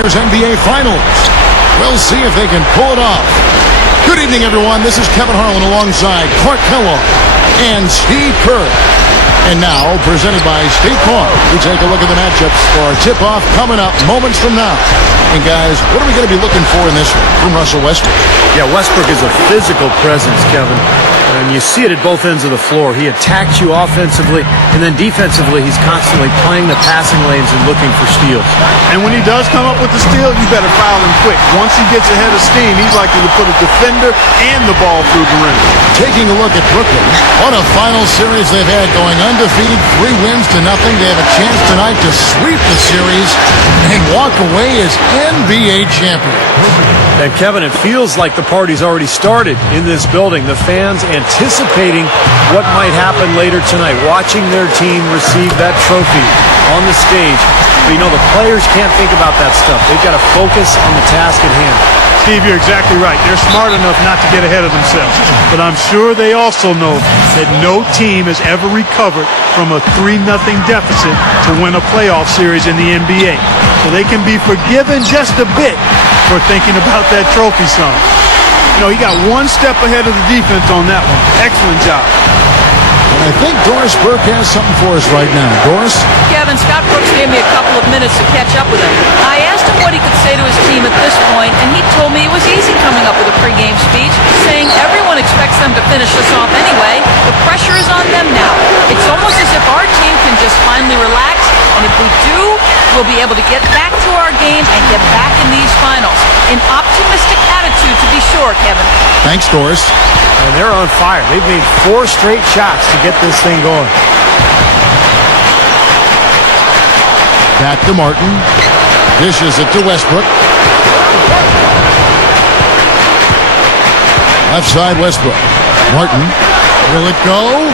year's NBA Finals. We'll see if they can pull it off. Good evening, everyone. This is Kevin Harlan alongside Clark Kellogg and Steve Kerr. And now, presented by State Farm, we take a look at the matchups for our tip-off coming up moments from now. And guys, what are we going to be looking for in this one from Russell Westbrook? Yeah, Westbrook is a physical presence, Kevin. And you see it at both ends of the floor. He attacks you offensively, and then defensively, he's constantly playing the passing lanes and looking for steals. And when he does come up with the steal, you better foul him quick. Once he gets ahead of steam, he's likely to put a defender and the ball through the rim. Taking a look at Brooklyn, what a final series they've had, going undefeated, 3 wins to nothing. They have a chance tonight to sweep the series and walk away as NBA champion. And Kevin, it feels like the party's already started in this building. The fans anticipating what might happen later tonight, watching their team receive that trophy on the stage. But you know, the players can't think about that stuff. They've got to focus on the task at hand. Steve, you're exactly right. They're smart enough not to get ahead of themselves. But I'm sure they also know that no team has ever recovered from a 3-0 deficit to win a playoff series in the NBA. So they can be forgiven just a bit for thinking about that trophy song. You know, he got one step ahead of the defense on that one. Excellent job. And I think Doris Burke has something for us right now. Doris? Kevin, Scott Brooks gave me a couple of minutes to catch up with him. I asked him what he could say to his team at this point, and he told me it was easy coming up with a pregame speech, saying everyone expects them to finish this off anyway. The pressure is on them now. It's almost as if our team can just finally relax, and if we do, we'll be able to get back to our game and get back in these finals. An optimistic attitude, to be sure, Kevin. Thanks, Doris. And they're on fire. They've made 4 straight shots to get this thing going. Back to Martin. Dishes it to Westbrook. Left side, Westbrook. Martin. Will it go?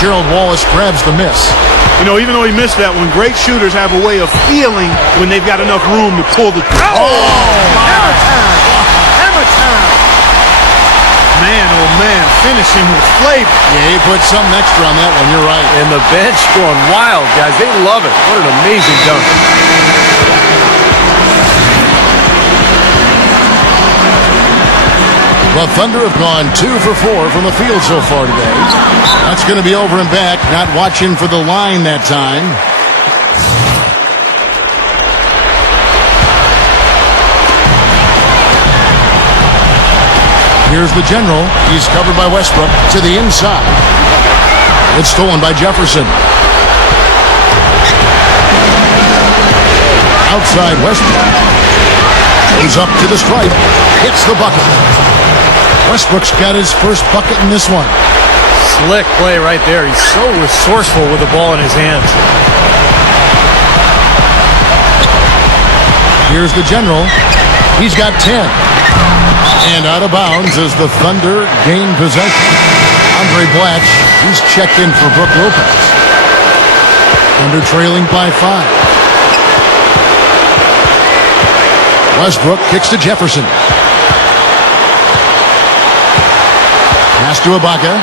Gerald Wallace grabs the miss. You know, even though he missed that one, great shooters have a way of feeling when they've got enough room to pull the... Hammer time! Hammer time! Man, oh man, finishing with flavor. Yeah, he put something extra on that one. You're right. And the bench going wild, guys. They love it. What an amazing dunk. The Thunder have gone 2 for 4 from the field so far today. That's going to be over and back. Not watching for the line that time. Here's the general. He's covered by Westbrook to the inside. It's stolen by Jefferson. Outside Westbrook. Goes up to the stripe. Hits the bucket. Westbrook's got his first bucket in this one. Slick play right there. He's so resourceful with the ball in his hands. Here's the general. He's got 10. And out of bounds as the Thunder gain possession. Andre Blatch, he's checked in for Brook Lopez. Thunder trailing by 5. Westbrook kicks to Jefferson. Pass to Ibaka.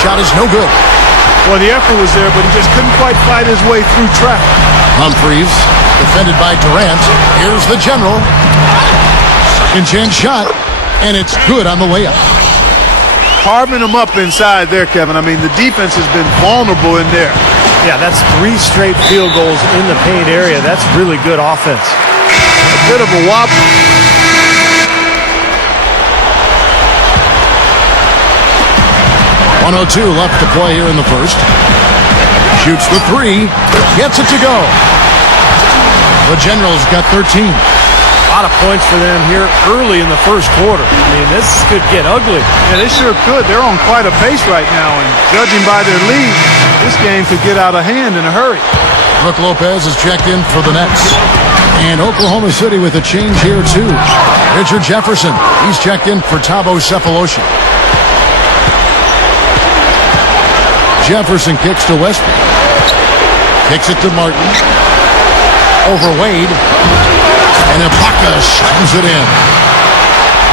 Shot is no good. Well, the effort was there, but he just couldn't quite fight his way through traffic. Humphries, defended by Durant. Here's the general. Second chance shot, and it's good on the layup. Carving him up inside there, Kevin. I mean, the defense has been vulnerable in there. Yeah, that's 3 straight field goals in the paint area. That's really good offense. A bit of a wobble. .102 left to play here in the first. Shoots the 3. Gets it to go. The Generals got 13. A lot of points for them here early in the first quarter. I mean, this could get ugly. Yeah, they sure could. They're on quite a pace right now, and judging by their lead, this game could get out of hand in a hurry. Brook Lopez is checked in for the Nets. And Oklahoma City with a change here, too. Richard Jefferson, he's checked in for Thabo Sefolosha. Jefferson kicks to Westbrook. Kicks it to Martin. Over Wade. And Ibaka slams it in.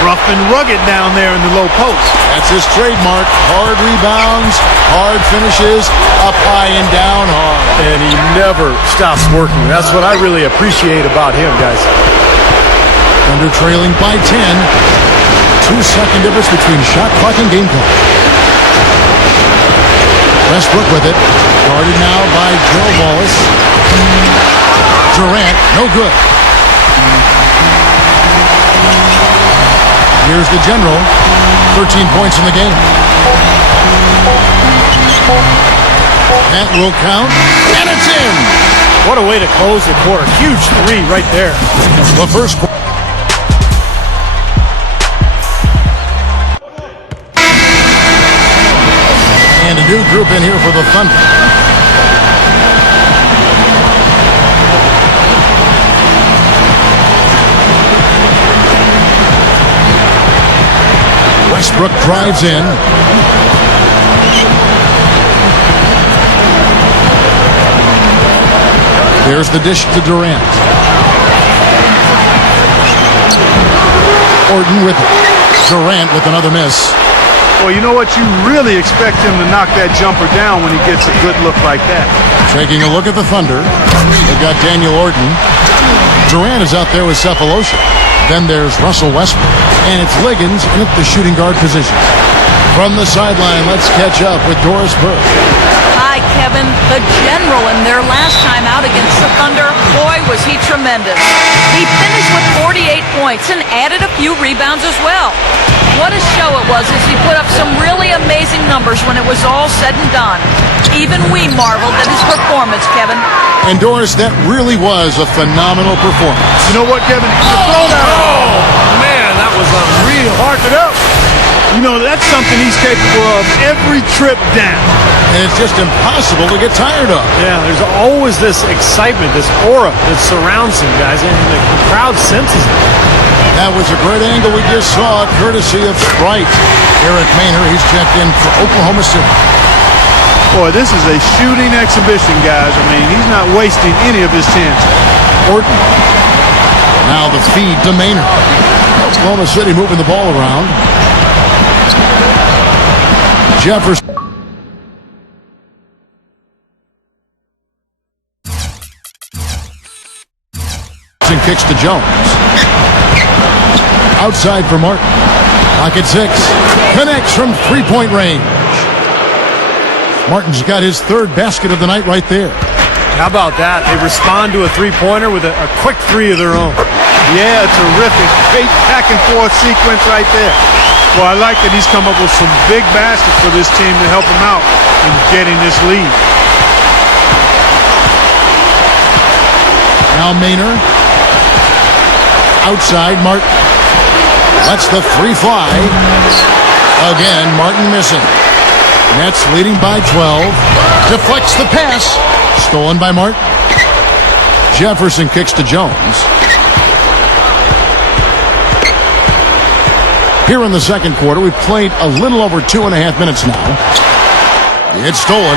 rough and rugged down there in the low post. That's his trademark. Hard rebounds, hard finishes, up high and down hard. And he never stops working. That's what I really appreciate about him, guys. Thunder trailing by 10. 2-second difference between shot clock and game clock. Westbrook with it. Guarded now by Joe Wallace. Durant, no good. Here's the general. 13 points in the game. That will count, and it's in. What a way to close the quarter. Huge three right there. The first quarter. And a new group in here for the Thunder. Westbrook drives in. There's the dish to Durant. Orton with it. Durant with another miss. Well, you know what? You really expect him to knock that jumper down when he gets a good look like that. Taking a look at the Thunder. They've got Daniel Orton. Durant is out there with Cephalosha. Then there's Russell Westbrook. And it's Liggins in at the shooting guard position. From the sideline, let's catch up with Doris Burke. Hi, Kevin. The general in their last time out against the Thunder, boy, was he tremendous. He finished with 48 points and added a few rebounds as well. What a show it was as he put up some really amazing numbers when it was all said and done. Even we marveled at his performance, Kevin. And Doris, that really was a phenomenal performance. You know what, Kevin? The throw down. Oh, man, that was unreal. Mark it up. You know, that's something he's capable of every trip down. And it's just impossible to get tired of. Yeah, there's always this excitement, this aura that surrounds him, guys, and the crowd senses it. That was a great angle we just saw, courtesy of Sprite. Eric Maynor, he's checked in for Oklahoma City. Boy, this is a shooting exhibition, guys. I mean, he's not wasting any of his chances. Orton. Now the feed to Maynor. Oklahoma City moving the ball around. Jefferson. Kicks to Jones. Outside for Martin. Pocket 6. Connects from three-point range. Martin's got his third basket of the night right there. How about that? They respond to a three-pointer with a quick three of their own. Yeah, terrific. Great back-and-forth sequence right there. Well, I like that he's come up with some big baskets for this team to help him out in getting this lead. Now Maynor. Outside, Martin. Lets the three fly. Again, Martin missing. Nets leading by 12. Deflects the pass. Stolen by Martin. Jefferson kicks to Jones. Here in the second quarter, we've played a little over 2.5 minutes now. It's stolen.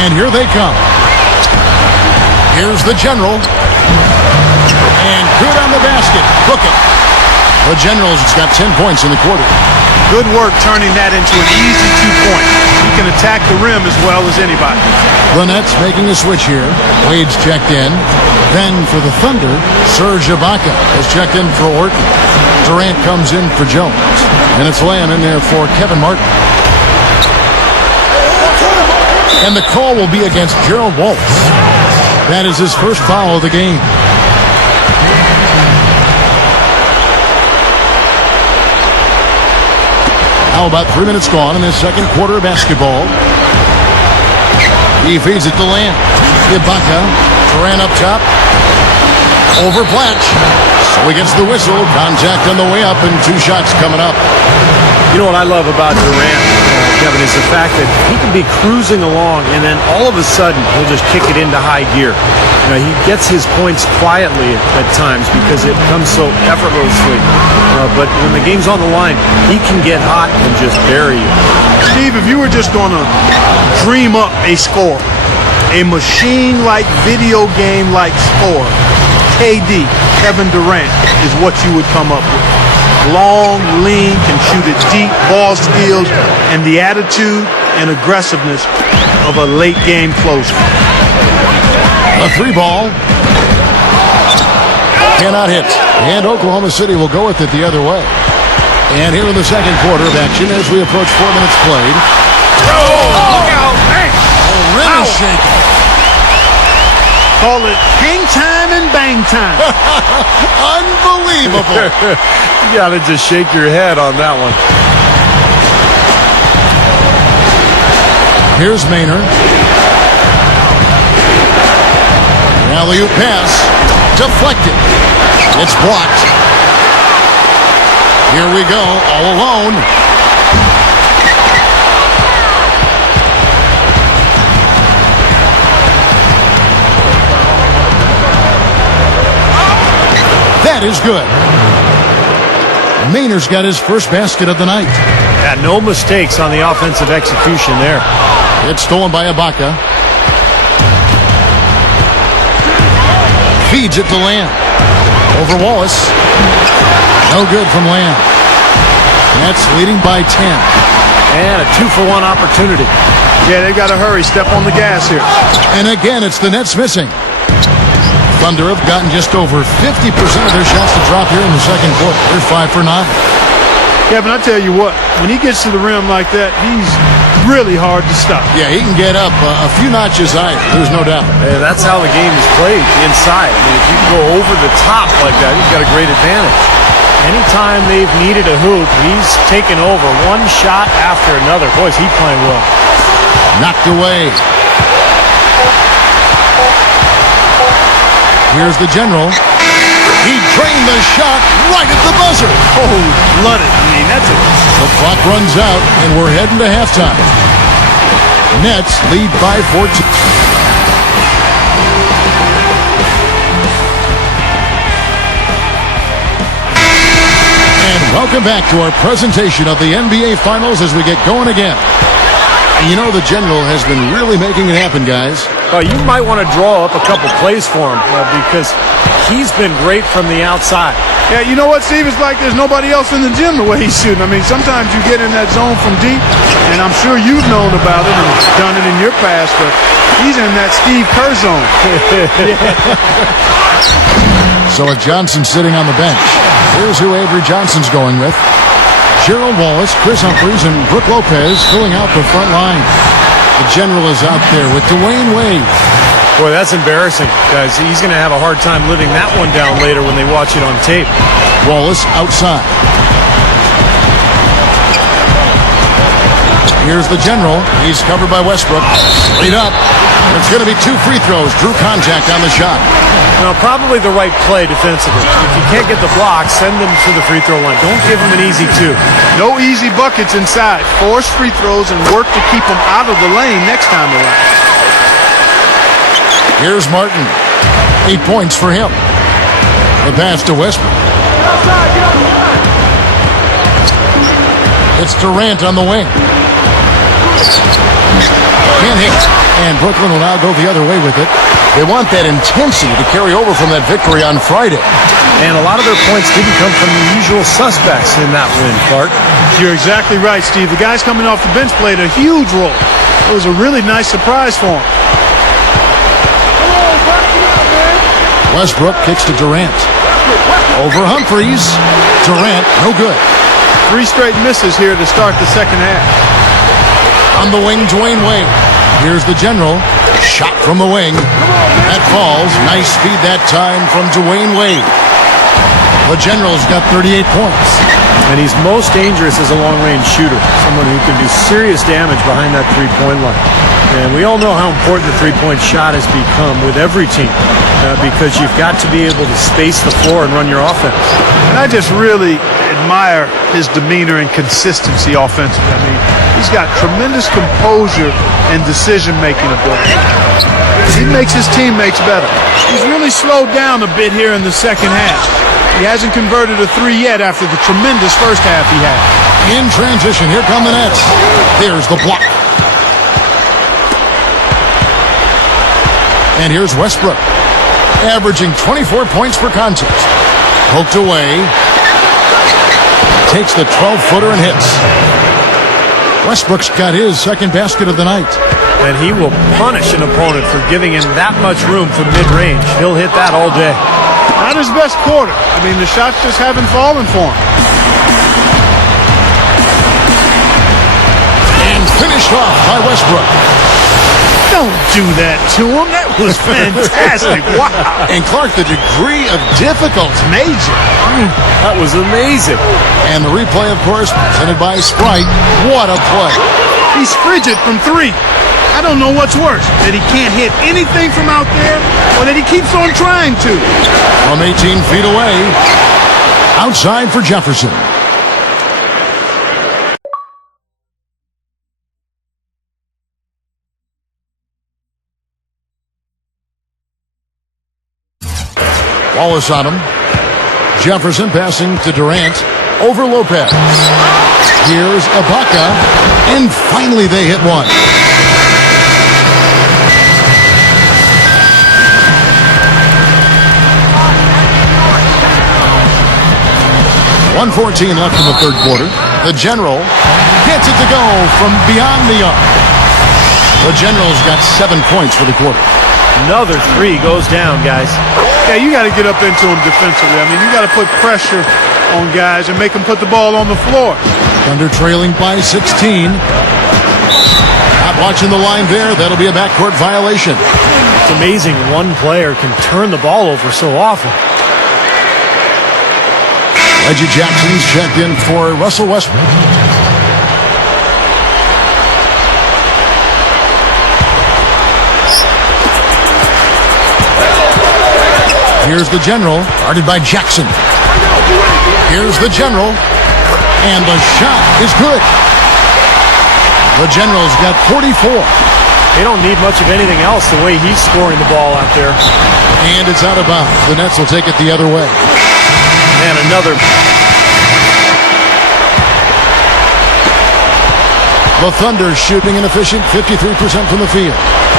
And here they come. Here's the general. And good on the basket. Book it. The Generals has got 10 points in the quarter. Good work turning that into an easy 2-point. He can attack the rim as well as anybody. The Nets making a switch here. Wade's checked in. Then for the Thunder, Serge Ibaka has checked in for Orton. Durant comes in for Jones. And it's Lamb in there for Kevin Martin. And the call will be against Gerald Wallace. That is his first foul of the game. Now about 3 minutes gone in this second quarter of basketball. He feeds it to Lamb. Ibaka. Durant up top. Over Blatch. So he gets the whistle. Contact on the way up and 2 shots coming up. You know what I love about Durant, Kevin, is the fact that he can be cruising along and then all of a sudden he'll just kick it into high gear. You know, he gets his points quietly at times because it comes so effortlessly. But when the game's on the line, he can get hot and just bury you. Steve, if you were just going to dream up a score, a machine-like, video game-like score, KD, Kevin Durant, is what you would come up with. Long, lean, can shoot it deep, ball skills, and the attitude and aggressiveness of a late-game closer. A 3-ball. Cannot hit. And Oklahoma City will go with it the other way. And here in the second quarter of action as we approach 4 minutes played. Look out, man! Rim is shaking. Call it hang time and bang time. Unbelievable. You got to just shake your head on that one. Here's Maynard. Alley-oop pass. Deflected. It's blocked. Here we go, all alone. That is good. Maynard's got his first basket of the night. Yeah, no mistakes on the offensive execution there. It's stolen by Ibaka. Feeds it to Lamb. Over Wallace. No good from Lamb. Nets leading by 10. And a 2-for-1 opportunity. Yeah, they've got to hurry. Step on the gas here. And again, it's the Nets missing. Thunder have gotten just over 50% of their shots to drop here in the second quarter. They're 5 for 9. Kevin, I tell you what, when he gets to the rim like that, he's really hard to stop. Yeah, he can get up a few notches higher. There's no doubt. Hey, that's how the game is played inside. I mean, if you can go over the top like that, you've got a great advantage. Anytime they've needed a hoop, he's taken over one shot after another. Boy, is he playing well. Knocked away. Here's the general. He drained the shot right at the buzzer. Flooded. I mean, that's it. The clock runs out, and we're heading to halftime. Nets lead by 14. And welcome back to our presentation of the NBA Finals as we get going again. And you know the general has been really making it happen, guys. You might want to draw up a couple plays for him because he's been great from the outside. Yeah, you know what, Steve? It's like there's nobody else in the gym the way he's shooting. I mean, sometimes you get in that zone from deep, and I'm sure you've known about it and done it in your past, but he's in that Steve Kerr zone. So with Johnson sitting on the bench, here's who Avery Johnson's going with. Gerald Wallace, Chris Humphries, and Brook Lopez filling out the front line. The general is out there with Dwayne Wade. Boy, that's embarrassing, guys. He's going to have a hard time living that one down later when they watch it on tape. Wallace outside. Here's the general. He's covered by Westbrook. Lead up. It's going to be 2 free throws. Drew contact on the shot. Well, probably the right play defensively. If you can't get the block, send them to the free throw line. Don't give them an easy 2. No easy buckets inside. Force free throws and work to keep them out of the lane next time around. Here's Martin. 8 points for him. The pass to Westbrook. It's Durant on the wing. Can't hit. And Brooklyn will now go the other way with it. They want that intensity to carry over from that victory on Friday. And a lot of their points didn't come from the usual suspects in that win, Clark. You're exactly right, Steve. The guys coming off the bench played a huge role. It was a really nice surprise for them. Westbrook kicks to Durant. Over Humphries. Durant, no good. 3 straight misses here to start the second half. On the wing, Dwayne Wade. Here's the general. Shot from the wing. That falls. Nice speed that time from Dwayne Wade. The general's got 38 points. And he's most dangerous as a long-range shooter. Someone who can do serious damage behind that three-point line. And we all know how important the three-point shot has become with every team because you've got to be able to space the floor and run your offense. And I just really admire his demeanor and consistency offensively. I mean, he's got tremendous composure and decision-making ability. He makes his teammates better. He's really slowed down a bit here in the second half. He hasn't converted a 3 yet after the tremendous first half he had. In transition, here come the Nets. There's the block. And here's Westbrook. averaging 24 points per contest. Poked away. Takes the 12-footer and hits. Westbrook's got his second basket of the night. And he will punish an opponent for giving him that much room from mid-range. He'll hit that all day. Not his best quarter. I mean, the shots just haven't fallen for him. And finished off by Westbrook. Don't do that to him. That was fantastic. Wow. And Clark, the degree of difficulty. Major. That was amazing. And the replay, of course, presented by Sprite. What a play. He's frigid from three. I don't know what's worse, that he can't hit anything from out there or that he keeps on trying to. From 18 feet away, outside for Jefferson. Wallace on him. Jefferson passing to Durant. Over Lopez. Here's Ibaka. And finally they hit one. 1:14 left in the third quarter. The General gets it to go from beyond the arc. The General's got 7 points for the quarter. Another three goes down, guys. Yeah, you got to get up into him defensively. I mean, you got to put pressure on guys and make them put the ball on the floor. Thunder trailing by 16. Not watching the line there. That'll be a backcourt violation. It's amazing one player can turn the ball over so often. Reggie Jackson's checked in for Russell Westbrook. Here's the General, guarded by Jackson. Here's the General, and the shot is good. The General's got 44. They don't need much of anything else the way he's scoring the ball out there. And it's out of bounds. The Nets will take it the other way. And another. The Thunder shooting an efficient 53% from the field.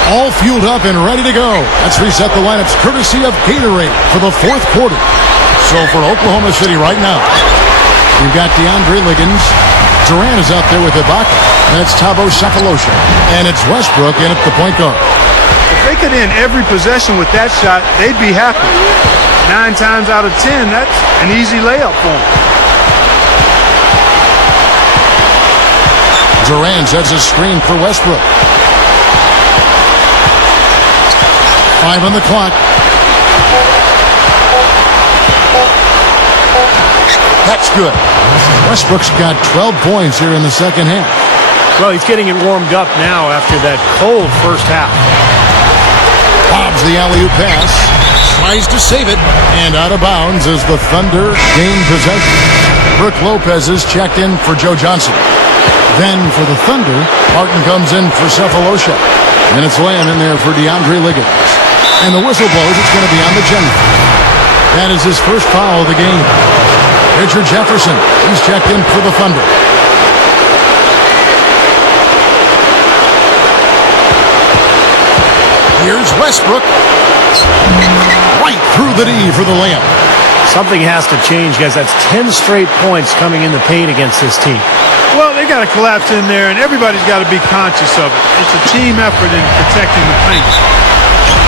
All fueled up and ready to go. Let's reset the lineups courtesy of Gatorade for the fourth quarter. So for Oklahoma City right now, we've got DeAndre Liggins. Durant is out there with Ibaka. That's Thabo Sefolosha. And it's Westbrook in at the point guard. If they could end every possession with that shot, they'd be happy. 9 times out of 10, that's an easy layup for them. Durant sets a screen for Westbrook. 5 on the clock. That's good. Westbrook's got 12 points here in the second half. Well, he's getting it warmed up now after that cold first half. Bobs the alley-oop pass. Tries to save it. And out of bounds as the Thunder gain possession. Brook Lopez is checked in for Joe Johnson. Then for the Thunder, Martin comes in for Sefolosha. And it's Lamb in there for DeAndre Liggins. And the whistle blows. It's going to be on the General. That is his first foul of the game. Richard Jefferson, he's checked in for the Thunder. Here's Westbrook. Right through the D for the layup. Something has to change, guys. That's 10 straight points coming in the paint against this team. Well, they got to collapse in there, and everybody's got to be conscious of it. It's a team effort in protecting the paint.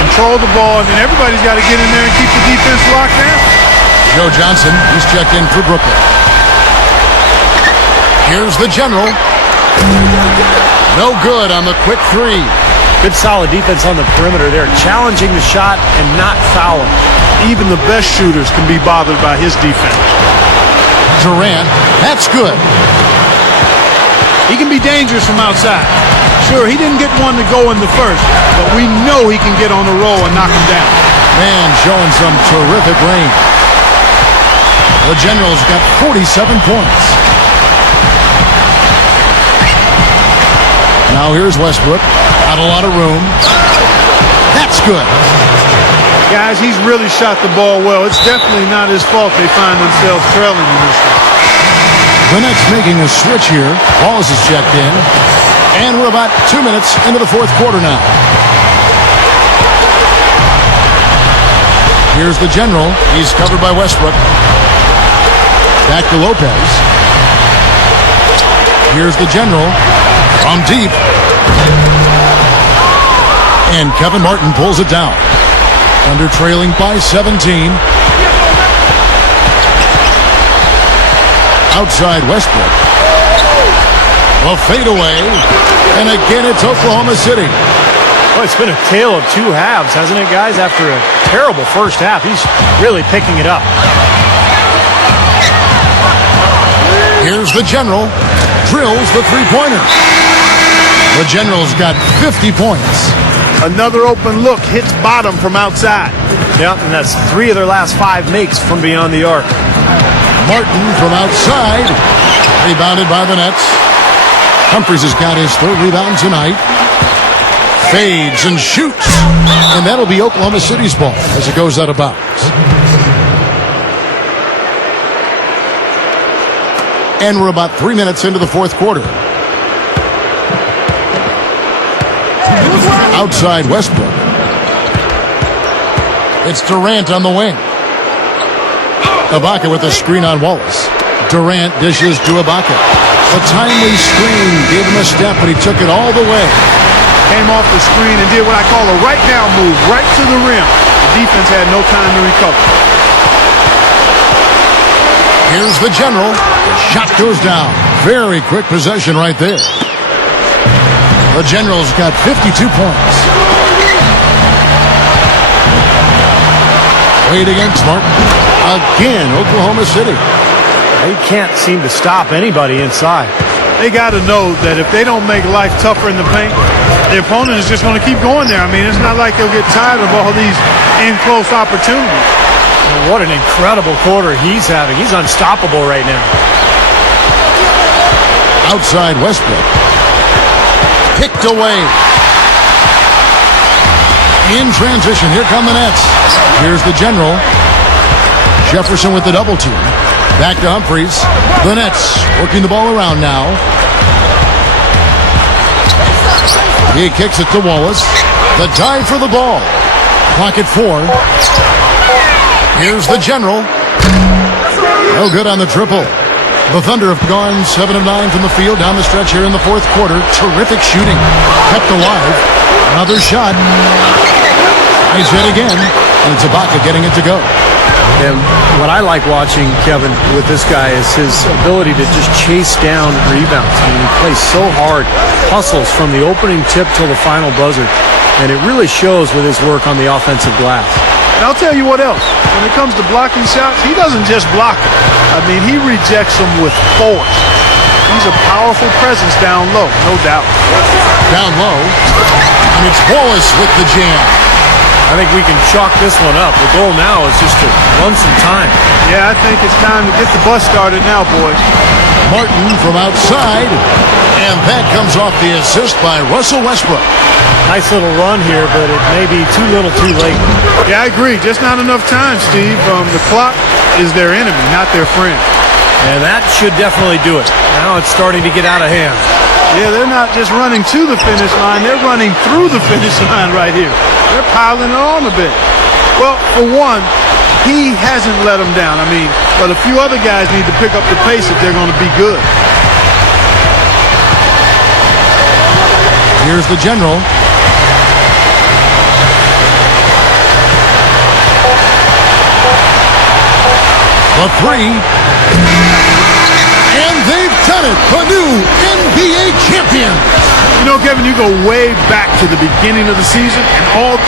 Control the ball, and then everybody's got to get in there and keep the defense locked down. Joe Johnson, he's checked in for Brooklyn. Here's the General. No good on the quick three. Good solid defense on the perimeter there, challenging the shot and not fouling. Even the best shooters can be bothered by his defense. Durant, that's good. He can be dangerous from outside. Sure, he didn't get one to go in the first, but we know he can get on the roll and knock him down. Man, showing some terrific range. The General's got 47 points. Now here's Westbrook. Not a lot of room. That's good. Guys, he's really shot the ball well. It's definitely not his fault they find themselves trailing in this one. The Nets making a switch here. Wallace is checked in. And we're about 2 minutes into the fourth quarter now. Here's the general. He's covered by Westbrook. Back to Lopez. Here's the general from deep. And Kevin Martin pulls it down. Thunder trailing by 17. Outside Westbrook. A fadeaway. And again, it's Oklahoma City. Well, it's been a tale of two halves, hasn't it, guys? After a terrible first half, he's really picking it up. Here's the general. Drills the three-pointer. The general's got 50 points. Another open look, hits bottom from outside. Yep, and that's 3 of their last 5 makes from beyond the arc. Martin from outside. Rebounded by the Nets. Humphries has got his 3rd rebound tonight. Fades and shoots. And that'll be Oklahoma City's ball as it goes out of bounds. And we're about 3 minutes into the 4th quarter. Outside Westbrook. It's Durant on the wing. Ibaka with a screen on Wallace. Durant dishes to Ibaka. A timely screen gave him a step, and he took it all the way. Came off the screen and did what I call a right now move, right to the rim. The defense had no time to recover. Here's the general. The shot goes down. Very quick possession right there. The general's got 52 points. Wade against Martin. Again, Oklahoma City. They can't seem to stop anybody inside. They got to know that if they don't make life tougher in the paint, the opponent is just going to keep going there. I mean, it's not like they'll get tired of all these in-close opportunities. What an incredible quarter he's having. He's unstoppable right now. Outside Westbrook. Picked away. In transition, here come the Nets. Here's the general. Jefferson with the double team. Back to Humphries. The Nets working the ball around now. He kicks it to Wallace. The dive for the ball. Clock at 4. Here's the general. No good on the triple. The Thunder have gone 7 of 9 from the field down the stretch here in the 4th quarter. Terrific shooting. Kept alive. Another shot. Nice hit again. And it's Ibaka getting it to go. And what I like watching, Kevin, with this guy is his ability to just chase down rebounds. I mean, he plays so hard, hustles from the opening tip till the final buzzer. And it really shows with his work on the offensive glass. And I'll tell you what else. When it comes to blocking shots, he doesn't just block them. I mean, he rejects them with force. He's a powerful presence down low, no doubt. Down low. And it's Wallace with the jam. I think we can chalk this one up. The goal now is just to run some time. Yeah, I think it's time to get the bus started now, boys. Martin from outside. And that comes off the assist by Russell Westbrook. Nice little run here, but it may be too little too late. Yeah, I agree. Just not enough time, Steve. The clock is their enemy, not their friend. And that should definitely do it. Now it's starting to get out of hand. Yeah, they're not just running to the finish line. They're running through the finish line right here. They're piling it on a bit. Well, for one, he hasn't let them down. I mean, but a few other guys need to pick up the pace if they're going to be good. Here's the general. The 3. And they've done it. The new NBA champions. You know, Kevin, you go way back to the beginning of the season, and all